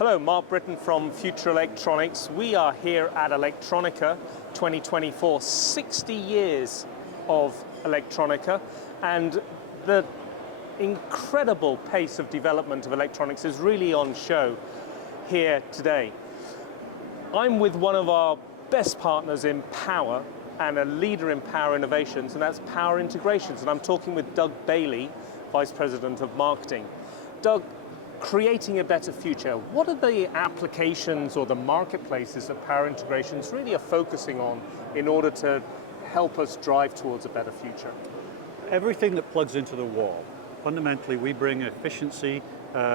Hello, Mark Britton from Future Electronics. We are here at Electronica 2024, 60 years of Electronica, and the incredible pace of development of electronics is really on show here today. I'm with one of our best partners in power and a leader in power innovations, and that's Power Integrations, and I'm talking with Doug Bailey, Vice President of Marketing. Doug, creating a better future, what are the applications or the marketplaces that Power Integrations really are focusing on in order to help us drive towards a better future? Everything that plugs into the wall. Fundamentally, we bring efficiency.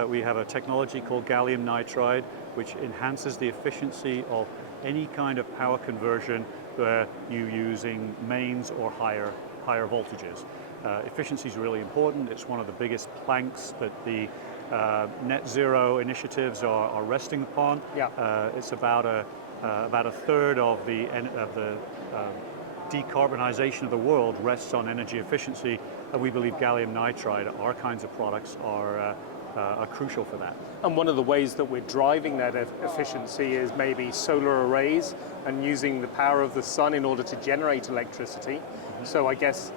We have a technology called gallium nitride, which enhances the efficiency of any kind of power conversion where you're using mains or higher voltages. Efficiency is really important. It's one of the biggest planks that the net zero initiatives are resting upon. Yeah. It's about a third of the decarbonization of the world rests on energy efficiency, and we believe gallium nitride, our kinds of products, are crucial for that. And one of the ways that we're driving that efficiency is maybe solar arrays and using the power of the sun in order to generate electricity. Mm-hmm. So I guess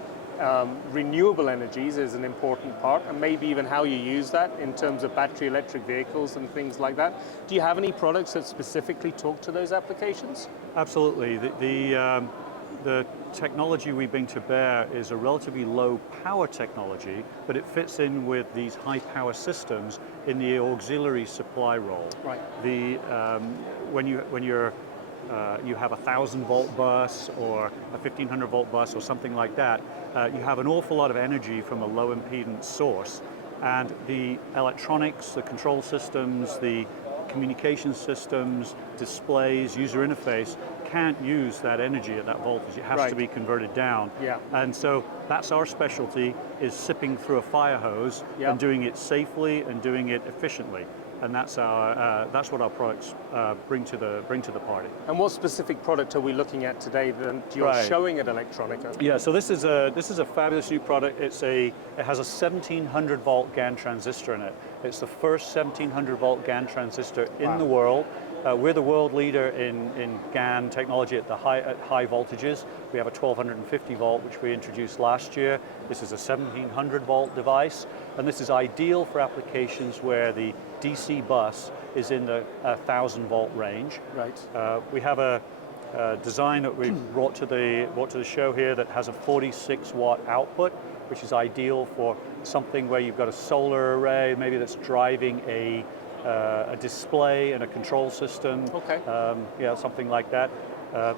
renewable energies is an important part, and maybe even how you use that in terms of battery electric vehicles and things like that. Do you have any products that specifically talk to those applications? Absolutely. The technology we bring to bear is a relatively low power technology, but it fits in with these high power systems in the auxiliary supply role. Right. When you have a 1,000 volt bus or a 1,500 volt bus or something like that, you have an awful lot of energy from a low impedance source, and the electronics, the control systems, the communication systems, displays, user interface can't use that energy at that voltage. It has to be converted down. Yeah. And so that's our specialty, is sipping through a fire hose and doing it safely and doing it efficiently. And that's what our products bring to the party. And what specific product are we looking at today that you're showing at Electronica? Yeah, so this is a fabulous new product. It has a 1700 volt GaN transistor in it. It's the first 1700 volt GaN transistor in the world. We're the world leader in GaN technology at high voltages. We have a 1250 volt, which we introduced last year. This is a 1700 volt device, and this is ideal for applications where the DC bus is in the 1,000 volt range. Right. We have a design that we brought to the show here that has a 46 watt output, which is ideal for something where you've got a solar array, maybe that's driving a display and a control system. Okay. Something like that.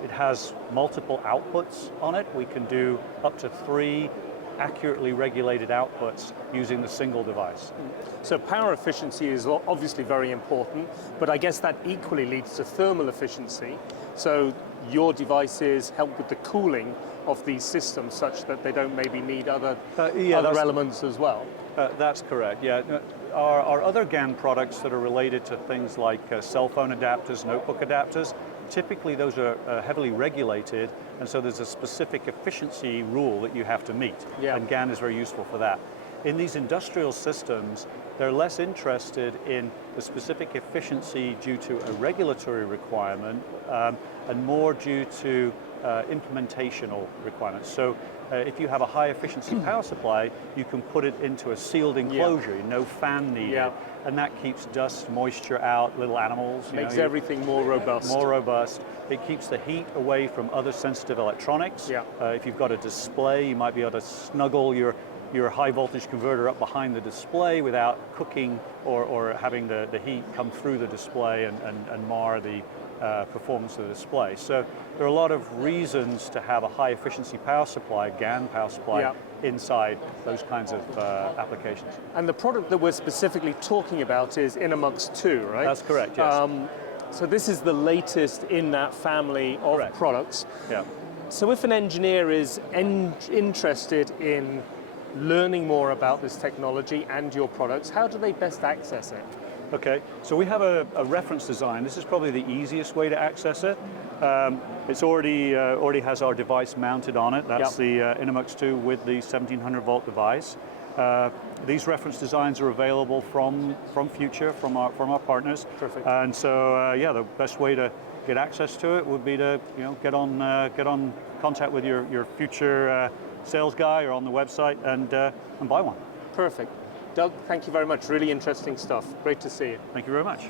It has multiple outputs on it. We can do up to 3 accurately regulated outputs using the single device. So power efficiency is obviously very important, but I guess that equally leads to thermal efficiency. So your devices help with the cooling of these systems such that they don't maybe need other elements as well. That's correct, yeah. Our other GaN products that are related to things like cell phone adapters, notebook adapters, typically those are heavily regulated, and so there's a specific efficiency rule that you have to meet, and GaN is very useful for that. In these industrial systems, they're less interested in the specific efficiency due to a regulatory requirement and more due to implementational requirements. So if you have a high efficiency power supply, you can put it into a sealed enclosure, no fan needed, and that keeps dust, moisture out, little animals. Makes everything more robust. More robust. It keeps the heat away from other sensitive electronics. If you've got a display, you might be able to snuggle your high voltage converter up behind the display without cooking or having the heat come through the display and mar the performance of the display. So there are a lot of reasons to have a high efficiency power supply, GaN power supply, inside those kinds of applications. And the product that we're specifically talking about is InnoMux 2, right? That's correct, yes. So this is the latest in that family of products. Yeah. So if an engineer is interested in learning more about this technology and your products, how do they best access it? Okay, so we have a reference design. This is probably the easiest way to access it. It's already has our device mounted on it. That's the InnoMux 2 with the 1700 volt device. These reference designs are available from Future, from our partners. Perfect. And so yeah, the best way to get access to it would be to get on contact with your Future sales guy or on the website and buy one. Perfect. Doug, thank you very much. Really interesting stuff. Great to see you. Thank you very much.